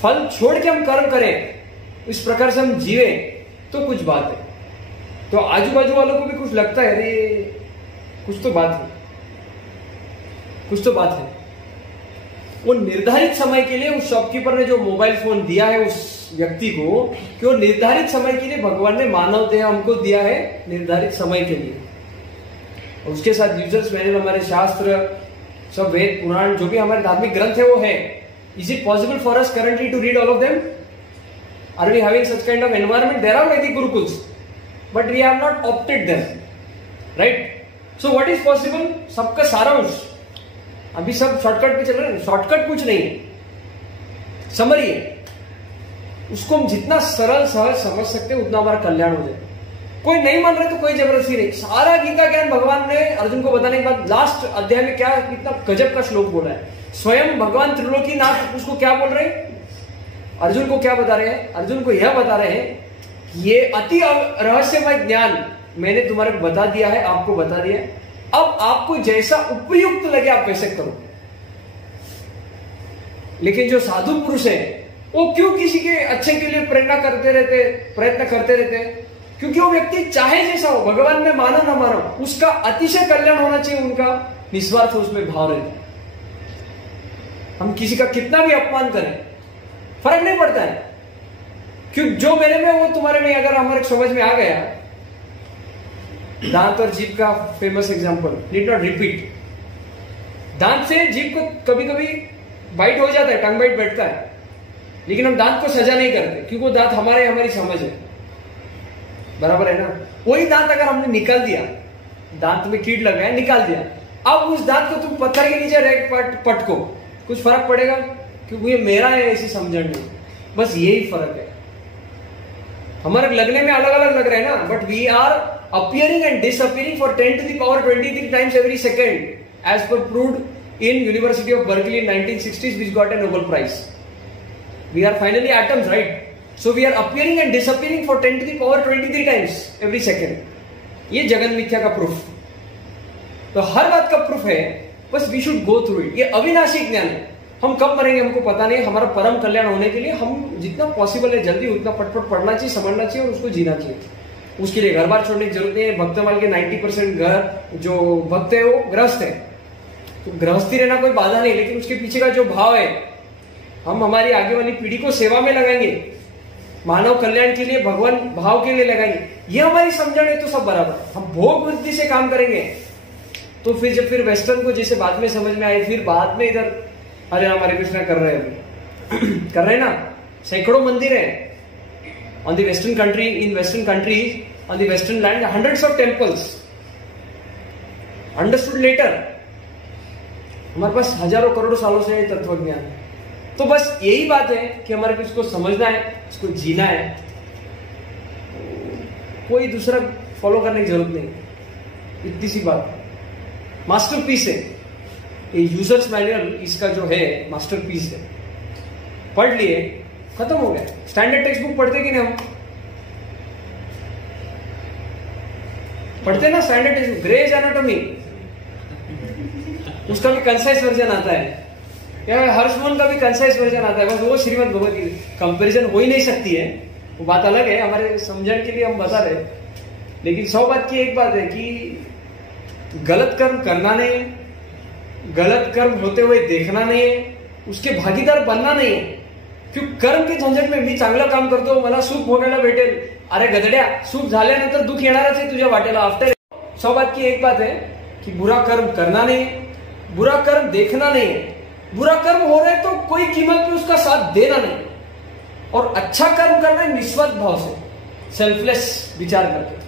फल छोड़ के हम कर्म करें, इस प्रकार से हम जीवे तो कुछ बात है. तो आजू बाजू वालों को भी कुछ लगता है, अरे कुछ तो बात है, कुछ तो बात है. वो निर्धारित समय के लिए उस शॉपकीपर ने जो मोबाइल फोन दिया है उस व्यक्ति को, कि वो निर्धारित समय के लिए भगवान ने मानव देह हमको दिया है निर्धारित समय के लिए. उसके साथ यूजर्स मैनुअल, हमारे शास्त्र, सब वेद पुराण जो भी हमारे धार्मिक ग्रंथ है वो है. Is it possible for us currently to read all of them? Are we having such kind of environment? There are Vedic Gurukuls, but we have not opted them, right? So what is possible? सबका सारांश. अभी सब shortcut पे चल रहे हैं. Shortcut कुछ नहीं है, समरी है. उसको हम जितना सरल सहज समझ सकते हैं उतना हमारा कल्याण हो जाए. कोई नहीं मान रहे तो कोई जबरदस्ती नहीं. सारा गीता ज्ञान भगवान ने अर्जुन को बताने के बाद लास्ट अध्याय में क्या कितना गजब का श्लोक बोला है. स्वयं भगवान त्रिलोकीनाथ उसको क्या बोल रहे हैं? अर्जुन को क्या बता रहे हैं? अर्जुन को यह बता रहे हैं ये अति रहस्यमय ज्ञान मैंने तुम्हारे को बता दिया है, आपको बता दिया है. अब आपको जैसा उपयुक्त लगे आप वैसे करो. लेकिन जो साधु पुरुष है वो क्यों किसी के अच्छे के लिए प्रेरणा करते रहते, प्रयत्न करते रहते? क्योंकि वो व्यक्ति चाहे जैसा हो, भगवान में मानो ना मानो, उसका अतिशय कल्याण होना चाहिए. उनका निस्वार्थ उसमें भाव रहता है. हम किसी का कितना भी अपमान करें फर्क नहीं पड़ता है, क्योंकि जो मेरे में वो तुम्हारे में अगर हमारे समझ में आ गया. दांत और जीभ का famous example, need not repeat. दांत से जीभ को कभी कभी बाइट हो जाता है, टंग बाइट बैठता है, लेकिन हम दांत को सजा नहीं करते क्योंकि वो दांत हमारी समझ है. बराबर है ना? वही दांत अगर हमने निकाल दिया, दांत में कीट लगा है, निकाल दिया, अब उस दांत को तुम पत्थर के नीचे रख पटको, कुछ फर्क पड़ेगा? क्योंकि ये मेरा है ऐसी समझण में. बस यही फर्क है. हमारे लगने में अलग अलग लग रहे हैं ना, but we are appearing and disappearing for 10 to the power 23 times every second, as per proved in University of Berkeley in 1960s, which got a Nobel Prize. We are finally atoms, right? So we are appearing and disappearing for 10 to the power 23 times every second. ये जगन मिथ्या का proof. तो हर बात का proof है, बस we should go through it. ये अविनाशी ज्ञान है. हम कब मरेंगे हमको पता नहीं. हमारा परम कल्याण होने के लिए हम जितना पॉसिबल है जल्दी उतना पटपट पढ़ना चाहिए, समझना चाहिए और उसको जीना चाहिए. उसके लिए घर बार छोड़ने की जरूरत नहीं है. भक्तमाल के 90% घर जो भक्त है वो गृहस्थ है, तो गृहस्थी रहना कोई बाधा नहीं, लेकिन उसके पीछे का जो भाव है, हम हमारी आगे वाली पीढ़ी को सेवा में लगाएंगे, मानव कल्याण के लिए, भगवान भाव के लिए लगाएंगे, ये हमारी समझण है तो सब बराबर. हम भोग वृत्ति से काम करेंगे तो फिर वेस्टर्न को जैसे बाद में समझ में आए, फिर बाद में इधर हरे राम हरे कृष्णा कर रहे हैं कर रहे हैं ना. सैकड़ों मंदिर है on the western country, in western countries, on the western land, hundreds of temples. Understood later. हमारे पास हजारों करोड़ों सालों से तत्व ज्ञान है. तो बस यही बात है कि हमारे को इसको समझना है, इसको जीना है. कोई दूसरा फॉलो करने की जरूरत नहीं, इतनी सी बात. मास्टरपीस है ये यूजर्स मैनुअल, इसका जो है मास्टरपीस है. पढ़ लिए, खत्म हो गया. स्टैंडर्ड टेक्स्ट बुक पढ़ते कि नहीं? हम पढ़ते ना standard text book. Gray's anatomy उसका भी कंसाइज वर्जन आता है, या हर्षमोहन का भी कंसाइज वर्जन आता है, बस वो श्रीमद् भगवत गीता कंपेरिजन हो ही नहीं सकती है, वो बात अलग है, हमारे समझण के लिए हम बता रहे। लेकिन 100 बात की एक बात है कि गलत कर्म करना नहीं है, गलत कर्म होते हुए देखना नहीं है, उसके भागीदार बनना नहीं है। क्यों कर्म के झंझट में मी चांगलं काम करतो, मला सुख भोगायला भेटेल, अरे गदड्या सुख झाल्यानंतर दुःख येणारच आहे तुझ्या वाटेला। आफ्टर 100 बात की एक बात है कि बुरा कर्म करना नहीं है, बुरा कर्म देखना नहीं है, बुरा कर्म हो रहा है तो कोई कीमत पे उसका साथ देना नहीं, और अच्छा कर्म करना है निस्वार्थ भाव से, सेल्फलेस विचार करके।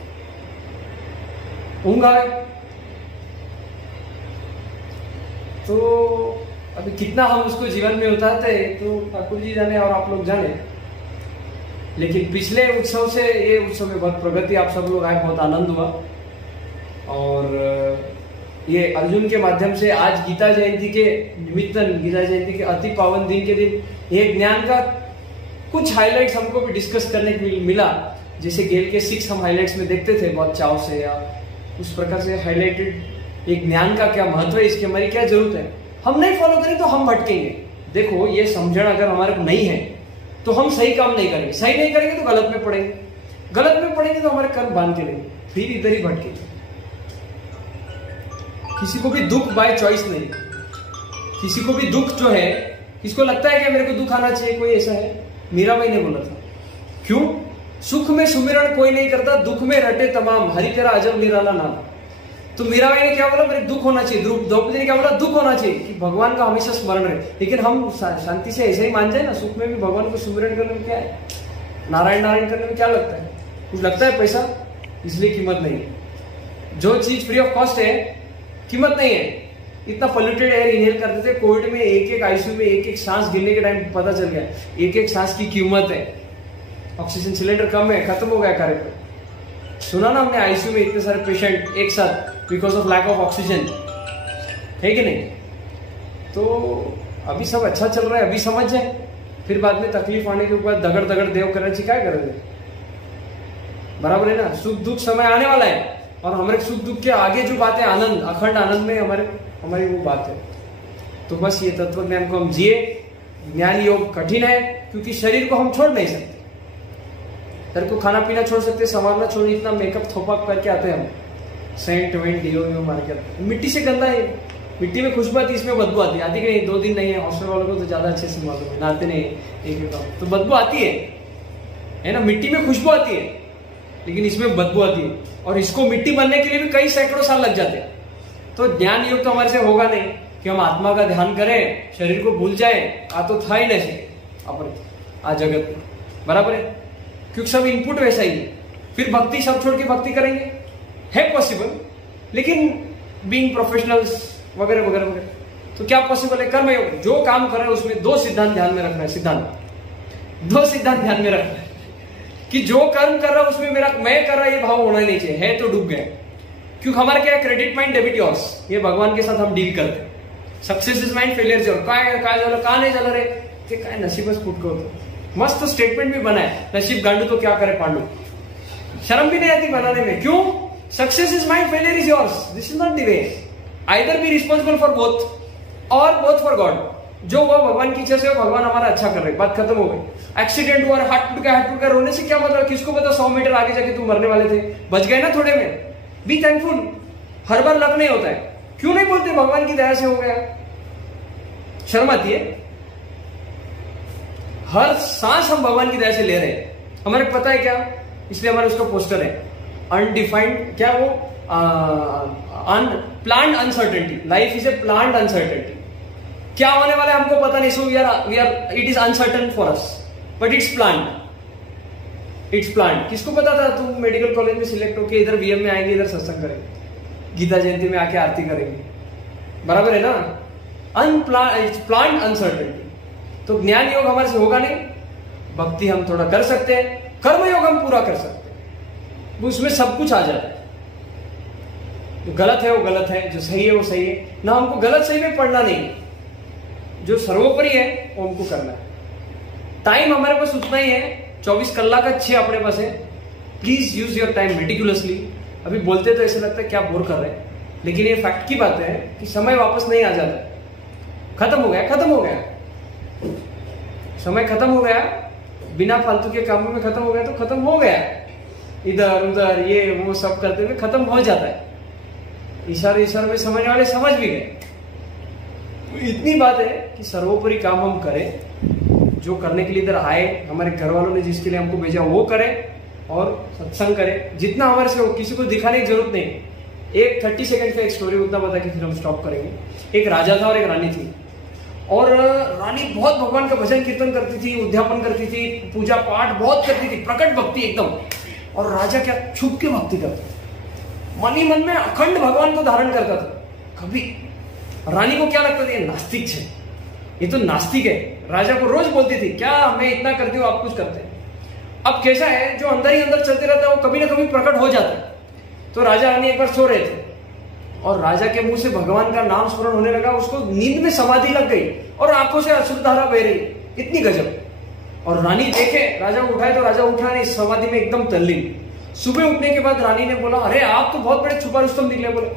ऊंघ आए तो अभी कितना हम उसको जीवन में उतारते हैं तो ठाकुर जी जाने और आप लोग जाने। लेकिन पिछले उत्सव से ये उत्सव में बहुत प्रगति, आप सब लोग आए, बहुत आनंद हुआ। और ये अर्जुन के माध्यम से आज गीता जयंती के निमित्तन, गीता जयंती के अति पावन दिन के दिन ये ज्ञान का कुछ हाइलाइट्स हमको भी डिस्कस करने को मिला। जैसे गेल के 6 हम हाइलाइट्स में देखते थे बहुत चाव से, या उस प्रकार से हाईलाइटेड एक ज्ञान का क्या महत्व है, इसकी हमारी क्या जरूरत है। हम नहीं फॉलो करें तो हम भटकेंगे। देखो ये समझना अगर हमारे को नहीं है तो हम सही काम नहीं करेंगे, सही नहीं करेंगे तो गलत में पड़ेंगे, गलत में पड़ेंगे तो हमारे कर्म बांध के रहेंगे, फिर इधर ही भटकेंगे। किसी को भी दुख बाय चॉइस नहीं, किसी को भी दुख जो है, किसको लगता है कि मेरे को दुख आना चाहिए, कोई ऐसा है? मीराबाई ने बोला था, क्यों? सुख में सुमिरन कोई नहीं करता, दुख में रटे तमाम, हरि तेरा अजब निराला नाम। तो मीराबाई ने क्या बोला? मेरे दुख होना चाहिए। द्रौपदी ने क्या बोला? दुख होना चाहिए, कि भगवान का हमेशा स्मरण रहे। लेकिन हम शांति से ऐसे ही मान जाए ना, सुख में भी भगवान को सुमिरन करने में क्या है, नारायण नारायण करने में क्या लगता है? कुछ लगता है पैसा? इसलिए कीमत नहीं है। जो चीज फ्री ऑफ कॉस्ट है कीमत नहीं है। इतना पोल्यूटेड एयर इनहेल करते थे कोविड में, एक एक आईसीयू में एक एक सांस गिरने के टाइम पता चल गया एक एक सांस की कीमत है। ऑक्सीजन सिलेंडर कम है, खत्म हो गया कार्यक्रम। सुना ना हमने, आईसीयू में इतने सारे पेशेंट एक साथ because of lack of oxygen, है कि नहीं? तो अभी सब अच्छा चल रहा है, अभी समझ जाए, फिर बाद में तकलीफ आने के ऊपर दगड़ दगड़ देव करने क्या करेंगे? बराबर है ना? सुख दुख समय आने वाला है, और हमारे सुख दुख के आगे जो बात है आनंद, अखंड आनंद में हमारी वो बात है। तो बस ये तत्व ज्ञान को हम जिए। ज्ञान योग कठिन है क्योंकि शरीर को हम छोड़ नहीं सकते। तेरे को खाना पीना छोड़ सकते, संवारना छोड़, इतना मेकअप थोपा करके आते हैं हम, सेंट वेंट डियो मार के आते। मिट्टी से गंदा है, मिट्टी में खुशबू आती है, इसमें बदबू आती है। आती कि नहीं? 2 दिन नहीं है, हॉस्टल वालों को तो ज्यादा अच्छे से मालूम है, नहाते नहीं एक तो बदबू आती है ना? मिट्टी में खुशबू आती है लेकिन इसमें बदबू आती है, और इसको मिट्टी बनने के लिए भी कई सैकड़ों साल लग जाते हैं। तो ज्ञान योग तो हमारे से होगा नहीं कि हम आत्मा का ध्यान करें, शरीर को भूल जाए, आ तो था ही नहीं अपन आ जगत में, बराबर है? क्योंकि सब इनपुट वैसा ही है। फिर भक्ति सब छोड़ के भक्ति करेंगे, है पॉसिबल, लेकिन बीइंग प्रोफेशनल्स वगैरह वगैरह वगैरह, तो क्या पॉसिबल है? कर्मयोग जो काम कर रहे हैं उसमें 2 सिद्धांत ध्यान में रखना है। सिद्धांत 2 सिद्धांत ध्यान में रखना है कि जो कर्म कर रहा है उसमें मेरा मैं कर रहा ये भाव होना नहीं चाहिए, है तो डूब गए। क्योंकि हमारा क्या है? क्रेडिट माइंड, डेबिट योर्स, ये भगवान के साथ हम डील करते हैं। Success is mind, failure is your. काय झालं का नाही झालं रे, ते काय नशीबच फुटकं होतं। मस्त स्टेटमेंट भी बना है, नसीब गांडू तो क्या करे पांडू। शर्म भी नहीं आती बनाने में। क्यों? Success is mind, failure is yours, this is not the way. Either be responsible for both और बोथ फॉर गॉड। जो हुआ भगवान की इच्छा से, भगवान हमारा अच्छा कर रहे, बात खत्म हो गई। एक्सीडेंट हुआ, हाथ टूट गया, रोने से क्या मतलब? किसको पता 100 मीटर आगे जाके तुम मरने वाले थे, बच गए ना थोड़े में। Be thankful. Her bar luck नहीं होता है। क्यों नहीं बोलते भगवान की दया से हो गया? शर्म आती है। हर सांस हम भगवान की दया से ले रहे हैं। हमारे पता है क्या? इसलिए हमारे उसका पोस्टर है, अनडिफाइंड, क्या वो, planned uncertainty. Life is a planned uncertainty. क्या होने वाला है हमको पता नहीं, so we are it is uncertain for us, but it's planned. It's planned. किसको पता था तुम मेडिकल कॉलेज में सिलेक्ट होके इधर वीएम में आएंगे, इधर सत्संग करेंगे, गीता जयंती में आके आरती करेंगे, बराबर है ना? Planned uncertainty. तो ज्ञान योग हमारे से होगा नहीं, भक्ति हम थोड़ा कर सकते हैं, कर्म योग हम पूरा कर सकते हैं, उसमें सब कुछ आ जाता है। जो गलत है वो गलत है, जो सही है वो सही है ना। हमको गलत सही में पढ़ना नहीं, जो सर्वोपरि है वो हमको करना है। टाइम हमारे पास उतना ही है, 24 कलाक 6 अपने पास है। Please use your time meticulously. अभी बोलते तो ऐसे लगता है क्या बोर कर रहे हैं, लेकिन ये फैक्ट की बात है कि समय वापस नहीं आ जाता। खत्म हो गया, खत्म हो गया, समय खत्म हो गया, बिना फालतू के कामों में खत्म हो गया तो खत्म हो गया। इधर उधर ये वो सब करते हुए खत्म हो जाता है। इशारे इशारे में समझने वाले समझ भी गए। इतनी बात है कि सर्वोपरि काम हम करें, जो करने के लिए इधर आए, हमारे घर वालों ने जिसके लिए हमको भेजा वो करें और सत्संग करें जितना हमारे से हो। किसी को दिखाने की जरूरत नहीं। एक 30 सेकंड का एक स्टोरी उतना बता के फिर हम स्टॉप करेंगे। एक राजा था और एक रानी थी, और रानी बहुत भगवान का भजन कीर्तन करती थी, उद्यापन करती थी, पूजा पाठ बहुत करती थी, प्रकट भक्ति एकदम। और राजा क्या छुप के भक्ति करता, मन ही मन में अखंड भगवान को धारण करता था। कभी रानी को क्या लगता था, ये नास्तिक है, ये तो नास्तिक है। राजा को रोज बोलती थी, क्या मैं इतना करती हूँ, आप कुछ करते हैं। अब कैसा है, जो अंदर ही अंदर चलते रहता है वो कभी ना कभी प्रकट हो जाता है। तो राजा रानी एक बार सो रहे थे और राजा के मुंह से भगवान का नाम स्मरण होने लगा। उसको नींद में समाधि लग गई और आंखों से अश्रुधारा बह रही, इतनी गजब। और रानी देखे, राजा को उठाए तो राजा उठा नहीं, समाधि में एकदम तल्लीन। सुबह उठने के बाद रानी ने बोला, अरे आप तो बहुत बड़े छुपा रुस्तम निकले। बोले,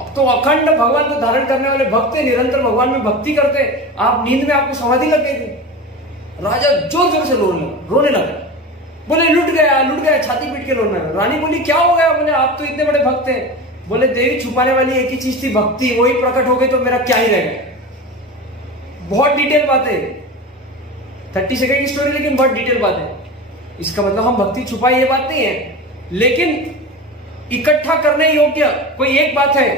अब तो अखंड भगवान को धारण करने वाले भक्त निरंतर भगवान में भक्ति करते, आप नींद में आपको समाधि लग गई थी। राजा जोर जोर से रोने लगा। बोले लुट गया, छाती पीट के रोने लगा। रानी बोली, क्या हो गया? बोले, आप तो इतने बड़े भक्त हैं। बोले, देवी छुपाने वाली एक ही चीज थी, भक्ति, वही प्रकट हो गई तो मेरा क्या ही रह गया। बहुत डिटेल बात है, 30 सेकंड की स्टोरी, लेकिन बहुत डिटेल बात है। इसका मतलब हम भक्ति छुपाई ये बात नहीं है, लेकिन इकट्ठा करने योग्य कोई एक बात है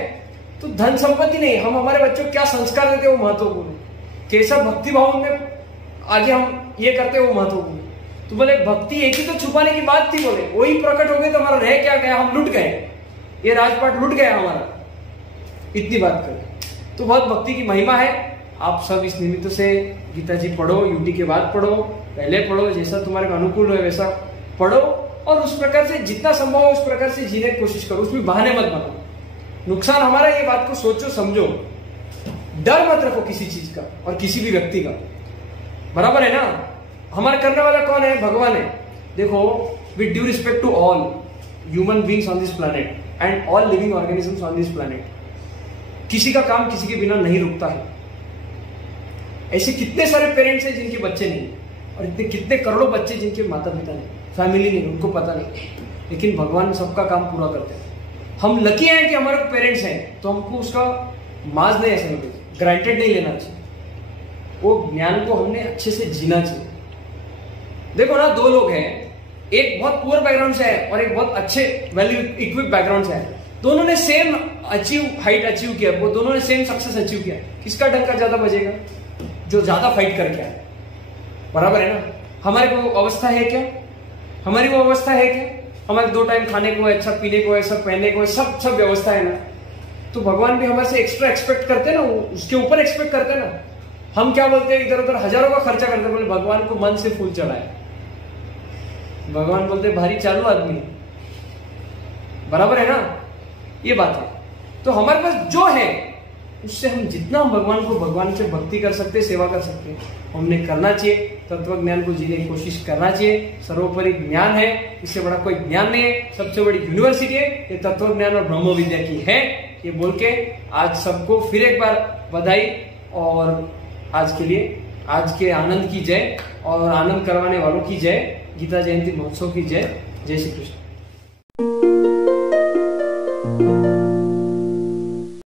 तो धन संपत्ति नहीं, हम हमारे बच्चों को क्या संस्कार देते हैं वो महत्वपूर्ण है। कैसा भक्ति भाव में आगे हम ये करते हैं वो महत्वपूर्ण है। तो बोले, भक्ति एक ही तो छुपाने की बात थी, बोले वही प्रकट हो गई तो हमारा रह क्या गया, हम लुट गए, ये राजपाट लुट गया हमारा। इतनी बात करें तो बहुत भक्ति की महिमा है। आप सब इस निमित्त से गीता जी पढ़ो, यूटी के बाद पढ़ो, पहले पढ़ो, जैसा तुम्हारे को अनुकूल है वैसा पढ़ो, और उस प्रकार से जितना संभव हो उस प्रकार से जीने की कोशिश करो। उसमें बहाने मत बनाओ। नुकसान हमारा, ये बात को सोचो समझो। डर मत रखो किसी चीज का और किसी भी व्यक्ति का, बराबर है ना। हमारा करने वाला कौन है? भगवान है। देखो, with due respect to all human beings on this planet and all living organisms on this planet, किसी का काम किसी के बिना नहीं रुकता है। ऐसे कितने सारे पेरेंट्स हैं जिनके बच्चे नहीं, और इतने कितने करोड़ों बच्चे जिनके माता पिता नहीं, फैमिली नहीं, उनको पता नहीं, लेकिन भगवान सबका काम पूरा करते हैं। हम लकी हैं कि हमारे पेरेंट्स हैं, तो हमको उसका माज नहीं, ऐसे ग्रांटेड नहीं लेना चाहिए। वो ज्ञान को हमने अच्छे से जीना चाहिए। देखो ना, दो लोग हैं, एक बहुत पुअर बैकग्राउंड से है और एक बहुत अच्छे वैल्यू इक्विप बैकग्राउंड से है। दोनों ने सेम हाइट अचीव किया, वो दोनों ने सेम सक्सेस अचीव किया। किसका डंका ज्यादा बजेगा? जो ज्यादा फाइट करके आए, बराबर है ना। हमारे को अवस्था है क्या? हमारी वो अवस्था है क्या? हमारे 2 टाइम खाने को है, अच्छा पीने को है, सब पहनने को है, सब व्यवस्था है ना। तो भगवान भी हमारे से एक्स्ट्रा एक्सपेक्ट करते हैं ना, उसके ऊपर एक्सपेक्ट करते हैं ना। हम क्या बोलते हैं, इधर उधर हजारों का खर्चा करते हैं, बोले भगवान को मन से फूल चढ़ाए। भगवान बोलते भारी चालू आदमी, बराबर है ना। ये बात है। तो हमारे पास जो है उससे हम जितना हम भगवान से भक्ति कर सकते, सेवा कर सकते, हमने करना चाहिए। तत्व ज्ञान को जीने की कोशिश करना चाहिए। सर्वोपरि ज्ञान है, इससे बड़ा कोई ज्ञान नहीं है। सबसे बड़ी यूनिवर्सिटी है ये तत्व ज्ञान और ब्रह्म विद्या की है। ये बोल के आज सबको फिर एक बार बधाई, और आज के लिए आज के आनंद की जय, और आनंद करवाने वालों की जय। गीता जयंती महोत्सव की जय। जय श्री कृष्ण।